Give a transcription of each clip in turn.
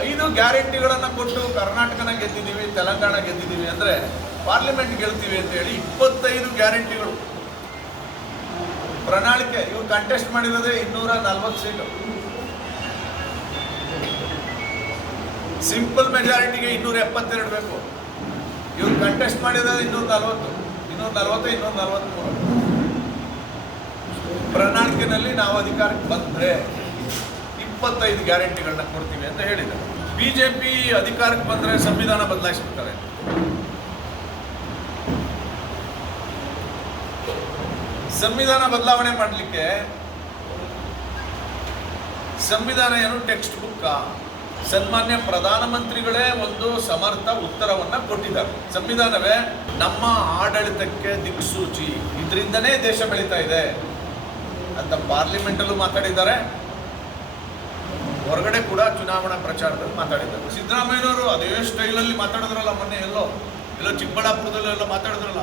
5 ಗ್ಯಾರಂಟಿಗಳನ್ನು ಕೊಟ್ಟು ಕರ್ನಾಟಕನ ಗೆದ್ದಿದ್ದೀವಿ, ತೆಲಂಗಾಣ ಗೆದ್ದಿದ್ದೀವಿ ಅಂದರೆ ಪಾರ್ಲಿಮೆಂಟ್ ಗೆಲ್ತೀವಿ ಅಂತೇಳಿ 25 ಗ್ಯಾರಂಟಿಗಳು ಪ್ರಣಾಳಿಕೆ. ಇವ್ರು ಕಂಟೆಸ್ಟ್ ಮಾಡಿರೋದೇ 240 ಸೀಟು. ಸಿಂಪಲ್ ಮೆಜಾರಿಟಿಗೆ 272 ಬೇಕು. ಇವ್ರು ಕಂಟೆಸ್ಟ್ ಮಾಡಿರೋದೇ 243. ಪ್ರಣಾಳಿಕೆಯಲ್ಲಿ ನಾವು ಅಧಿಕಾರಕ್ಕೆ ಬಂದರೆ 25 ಗ್ಯಾರಂಟಿಗಳನ್ನ ಕೊಡ್ತೀವಿ ಅಂತ ಹೇಳಿದ್ದಾರೆ. ಬಿಜೆಪಿ ಅಧಿಕಾರಕ್ಕೆ ಬಂದರೆ ಸಂವಿಧಾನ ಬದಲಾಯಿಸ್ಬಿಡ್ತಾರೆ. ಸಂವಿಧಾನ ಬದಲಾವಣೆ ಮಾಡಲಿಕ್ಕೆ ಸಂವಿಧಾನ ಏನು ಟೆಕ್ಸ್ಟ್ ಬುಕ್? ಸನ್ಮಾನ್ಯ ಪ್ರಧಾನಮಂತ್ರಿಗಳೇ ಒಂದು ಸಮರ್ಥ ಉತ್ತರವನ್ನು ಕೊಟ್ಟಿದ್ದಾರೆ. ಸಂವಿಧಾನವೇ ನಮ್ಮ ಆಡಳಿತಕ್ಕೆ ದಿಕ್ಸೂಚಿ, ಇದರಿಂದನೇ ದೇಶ ಬೆಳೀತಾ ಇದೆ ಅಂತ ಪಾರ್ಲಿಮೆಂಟಲ್ಲೂ ಮಾತಾಡಿದ್ದಾರೆ. ಹೊರಗಡೆ ಕೂಡ ಚುನಾವಣಾ ಪ್ರಚಾರದಲ್ಲಿ ಮಾತಾಡಿದ್ದಾರೆ. ಸಿದ್ದರಾಮಯ್ಯನವರು ಅದೇ ಸ್ಟೈಲಲ್ಲಿ ಮಾತಾಡಿದ್ರಲ್ಲ, ಮೊನ್ನೆ ಎಲ್ಲೋ ಚಿಕ್ಕಬಳ್ಳಾಪುರದಲ್ಲೂ ಎಲ್ಲೋ ಮಾತಾಡಿದ್ರಲ್ಲ,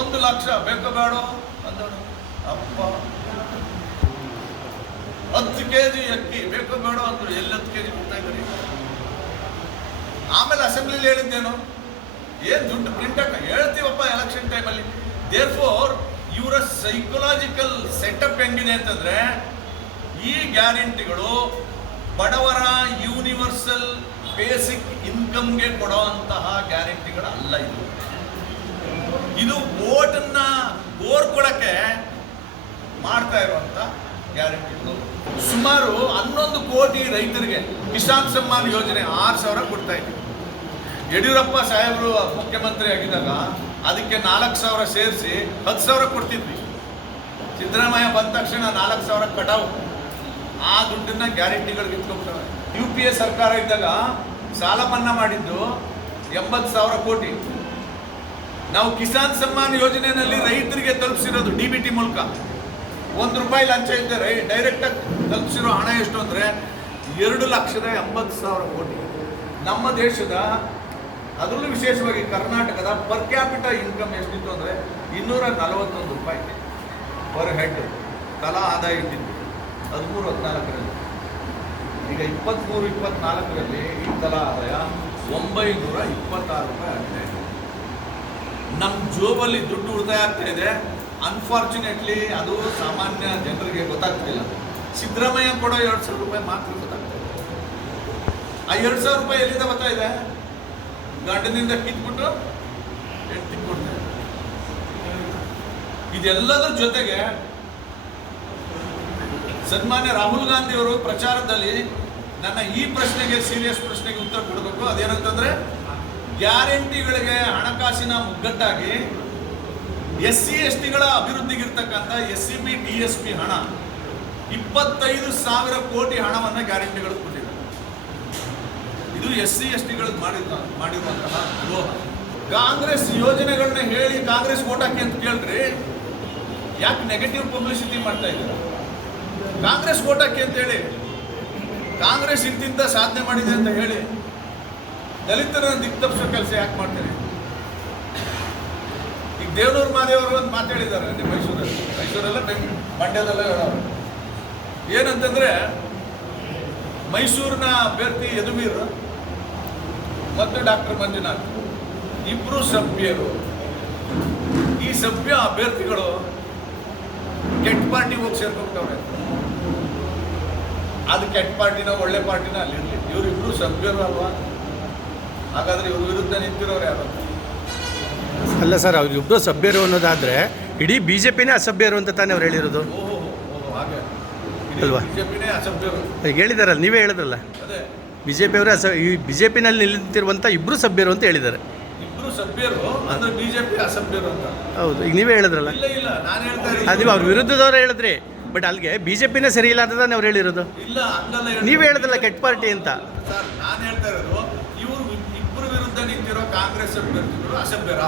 1 ಲಕ್ಷ ಬೇಕೋ ಬೇಡೋ ಅಂದೋಣ. ಅಪ್ಪ 10 kg ಅಕ್ಕಿ ಬೇಕೋ ಬೇಡೋ ಅಂದ್ರು. ಎಲ್ಲಿ 10 kg ಕೊಡ್ತಾ ಇದ್ದಾರೆ? ಆಮೇಲೆ ಅಸೆಂಬ್ಲಿಲಿ ಹೇಳಿದ್ದೇನು, ಏನು ದುಡ್ಡು ಪ್ರಿಂಟ್ ಹೇಳ್ತೀವಪ್ಪ ಎಲೆಕ್ಷನ್ ಟೈಮಲ್ಲಿ. ದೇರ್ಫೋರ್ ಇವರ ಸೈಕಲಾಜಿಕಲ್ ಸೆಟಪ್ ಹೆಂಗಿದೆ ಅಂತಂದ್ರೆ, ಈ ಗ್ಯಾರಂಟಿಗಳು ಬಡವರ ಯೂನಿವರ್ಸಲ್ ಬೇಸಿಕ್ ಇನ್ಕಮ್ಗೆ ಕೊಡುವಂತಹ ಗ್ಯಾರಂಟಿಗಳಲ್ಲ. ಇದು ವೋಟನ್ನ ಕೋರ್ಕೊಳಕ್ಕೆ ಮಾಡ್ತಾ ಇರುವಂತ ಗ್ಯಾರಂಟಿಗಳು. ಸುಮಾರು 11 ಕೋಟಿ ರೈತರಿಗೆ ಕಿಸಾನ್ ಸಮ್ಮಾನ್ ಯೋಜನೆ 6,000 ಕೊಡ್ತಾ ಇದ್ದೀವಿ. ಯಡಿಯೂರಪ್ಪ ಸಾಹೇಬರು ಮುಖ್ಯಮಂತ್ರಿ ಆಗಿದ್ದಾಗ ಅದಕ್ಕೆ 4,000 ಸೇರಿಸಿ 10,000 ಕೊಡ್ತಿದ್ವಿ. ಸಿದ್ದರಾಮಯ್ಯ ಬಂದ ತಕ್ಷಣ 4,000 ಕಟಾವು. ಆ ದುಡ್ಡನ್ನ ಗ್ಯಾರಂಟಿಗಳಿಗೆ ಇಟ್ಕೊಳ್ತಾರೆ. UPA ಸರ್ಕಾರ ಇದ್ದಾಗ ಸಾಲ ಮನ್ನಾ ಮಾಡಿದ್ದು 80,000 ಕೋಟಿ. ನಾವು ಕಿಸಾನ್ ಸಮ್ಮಾನ್ ಯೋಜನೆಯಲ್ಲಿ ರೈತರಿಗೆ ತಲುಪಿಸಿರೋದು DBT ಮೂಲಕ. 1 ರೂಪಾಯಿ ಲಂಚ ಇದ್ದರೆ ಡೈರೆಕ್ಟಾಗಿ ತಲುಪಿಸಿರೋ ಹಣ ಎಷ್ಟು ಅಂದರೆ 2,80,000 ಕೋಟಿ. ನಮ್ಮ ದೇಶದ, ಅದರಲ್ಲೂ ವಿಶೇಷವಾಗಿ ಕರ್ನಾಟಕದ ಪರ್ ಕ್ಯಾಪಿಟಲ್ ಇನ್ಕಮ್ ಎಷ್ಟಿತ್ತು ಅಂದರೆ 241 ರೂಪಾಯಿ ಪರ್ ಹೆಡ್ ತಲಾ ಆದಾಯ ಇದ್ದಿತ್ತು 13-14ರಲ್ಲಿ. ಈಗ 23-24ರಲ್ಲಿ ಈ ತಲಾ ಆದಾಯ 926 ರೂಪಾಯಿ ಆಗಿದೆ. ನಮ್ಮ ಜೋಬಲ್ಲಿ ದುಡ್ಡು ಉಳಿತಾಯ ಆಗ್ತಾ ಇದೆ. ಅನ್ಫಾರ್ಚುನೇಟ್ಲಿ ಅದು ಸಾಮಾನ್ಯ ಜನರಿಗೆ ಗೊತ್ತಾಗ್ತಿಲ್ಲ. ಸಿದ್ದರಾಮಯ್ಯ ಕೊಡೋ 2,000 ರೂಪಾಯಿ ಮಾತ್ರ ಗೊತ್ತಾಗ್ತಾ ಇದೆ. ಆ 2,000 ರೂಪಾಯಿ ಎಲ್ಲಿಂದ ಬರ್ತಾ ಇದೆ? ಗಂಡನಿಂದ ಕಿತ್ಬಿಟ್ಟು ಹೆಂಡತಿಗೆ ಕೊಡ್ತಾ ಇದೆ. ಇದೆಲ್ಲದರ ಜೊತೆಗೆ ಸನ್ಮಾನ್ಯ ರಾಹುಲ್ ಗಾಂಧಿ ಅವರು ಪ್ರಚಾರದಲ್ಲಿ ನನ್ನ ಈ ಪ್ರಶ್ನೆಗೆ, ಸೀರಿಯಸ್ ಪ್ರಶ್ನೆಗೆ ಉತ್ತರ ಕೊಡಬೇಕು. ಅದೇನಂತಂದ್ರೆ, ಗ್ಯಾರಂಟಿಗಳಿಗೆ ಹಣಕಾಸಿನ ಮುಗ್ಗಟ್ಟಾಗಿ SC/STಗಳ ಅಭಿವೃದ್ಧಿಗಿರ್ತಕ್ಕಂಥ SCB DSP ಹಣ 25,000 ಕೋಟಿ ಹಣವನ್ನು ಗ್ಯಾರಂಟಿಗಳು ಕೊಟ್ಟಿದ್ದಾರೆ. ಇದು SC/STಗಳು ಮಾಡಿರುವಂತಹ ದ್ರೋಹ. ಕಾಂಗ್ರೆಸ್ ಯೋಜನೆಗಳನ್ನ ಹೇಳಿ ಕಾಂಗ್ರೆಸ್ ವೋಟ್ ಹಾಕಿ ಅಂತ ಕೇಳ್ರಿ, ಯಾಕೆ ನೆಗೆಟಿವ್ ಪಬ್ಲಿಸಿಟಿ ಮಾಡ್ತಾ ಇದ್ದಾರೆ? ಕಾಂಗ್ರೆಸ್ ವೋಟ್ ಹಾಕಿ ಅಂತ ಹೇಳಿ, ಕಾಂಗ್ರೆಸ್ ಇಂತಿಂತ ಸಾಧನೆ ಮಾಡಿದೆ ಅಂತ ಹೇಳಿ ದಲಿತರನ್ನು ದಿಕ್ತಪ್ಪಿಸೋ ಕೆಲಸ ಯಾಕೆ ಮಾಡ್ತಾರೆ? ಈಗ ದೇವನೂರು ಮಾದೇವರು ಅಂತ ಮಾತಾಡಿದ್ದಾರೆ ಮೈಸೂರಲ್ಲ, ಮಂಡ್ಯದಲ್ಲ ಹೇಳೋರು. ಏನಂತಂದ್ರೆ, ಮೈಸೂರಿನ ಅಭ್ಯರ್ಥಿ ಯದುವೀರ್ ಮತ್ತು ಡಾಕ್ಟರ್ ಮಂಜುನಾಥ್ ಇಬ್ರು ಸಭ್ಯರು. ಈ ಸಭ್ಯ ಅಭ್ಯರ್ಥಿಗಳು ಕೆಟ್ಟ ಪಾರ್ಟಿ ಹೋಗಿ ಸೇರ್ಕೊಂಡ್ಬಿಟ್ಟವ್ರೆ. ಅದು ಕೆಟ್ಟ ಪಾರ್ಟಿನ ಒಳ್ಳೆ ಪಾರ್ಟಿನ ಅಲ್ಲಿರಲಿ, ಇವರಿಬ್ರು ಸಭ್ಯರು ಅಲ್ವಾ? ಹಾಗಾದ್ರೆ ಇವ್ರ ವಿರುದ್ಧ ನಿಂತಿರೋರು ಯಾರು? ಅಲ್ಲ ಸರ್, ಅವ್ರಿಬ್ರು ಸಭ್ಯರು ಅನ್ನೋದಾದ್ರೆ ಇಡೀ BJPನೇ ಅಸಭ್ಯರು ಅಂತ ತಾನೇ ಅವ್ರು ಹೇಳಿರೋದು. ಹಾಗೆ ಅಲ್ವಾ? BJPನೇ ಅಸಭ್ಯರು ಹೇಳಿದಾರಲ್ಲ, ನೀವೇ ಹೇಳಿದ್ರಲ್ಲ. ಅದೇ BJP ಅವರೇ ಈ BJPನಲ್ಲಿ ನಿಂತಿರುವಂಥ ಇಬ್ಬರು ಸಭ್ಯರು ಅಂತ ಹೇಳಿದ್ದಾರೆ. ಇಬ್ರು ಸಭ್ಯರು ಅಂದ್ರೆ BJP ಅಸಭ್ಯರು ಅಂತ. ಹೌದು, ಈಗ ನೀವೇ ಹೇಳಿದ್ರಲ್ಲ. ಇಲ್ಲ ನಾನು ಹೇಳ್ತಾ ಇದ್ದೀನಿ, ನೀವು ಅವ್ರ ವಿರುದ್ಧದವ್ರು ಹೇಳಿದ್ರಿ. ಬಟ್ ಅಲ್ಲಿಗೆ BJPನೇ ಸರಿ ಇಲ್ಲ ಅಂತ ತಾನೇ ಅವ್ರು ಹೇಳಿರೋದು. ಇಲ್ಲ ಹಂಗಲ್ಲ, ನೀವೇ ಹೇಳಿದ್ರಲ್ಲ ಕೆಟ್ಟ ಪಾರ್ಟಿ ಅಂತ. ಸರ್, ನಾನು ಹೇಳ್ತಾ ಇರೋದು, ಇವರು ಇಬ್ಬರು ವಿರುದ್ಧ ನಿಂತಿರೋ ಕಾಂಗ್ರೆಸ್ ಅಭ್ಯರ್ಥಿಗಳು ಅಸಭ್ಯರ?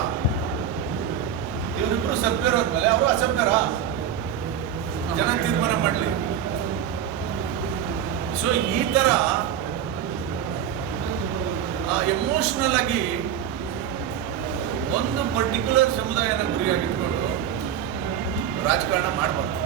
ಇವರಿಬ್ರು ಸಭ್ಯರು ಅಂದ್ಮೇಲೆ ಅವರು ಅಸಭ್ಯರ? ಜನ ತೀರ್ಮಾನ ಮಾಡಲಿ. ಸೊ ಈ ತರ ಎಮೋಷನಲ್ ಆಗಿ ಒಂದು ಪರ್ಟಿಕ್ಯುಲರ್ ಸಮುದಾಯನ ಗುರಿಯಾಗಿಟ್ಕೊಂಡು ರಾಜಕಾರಣ ಮಾಡಬಾರ್ದು.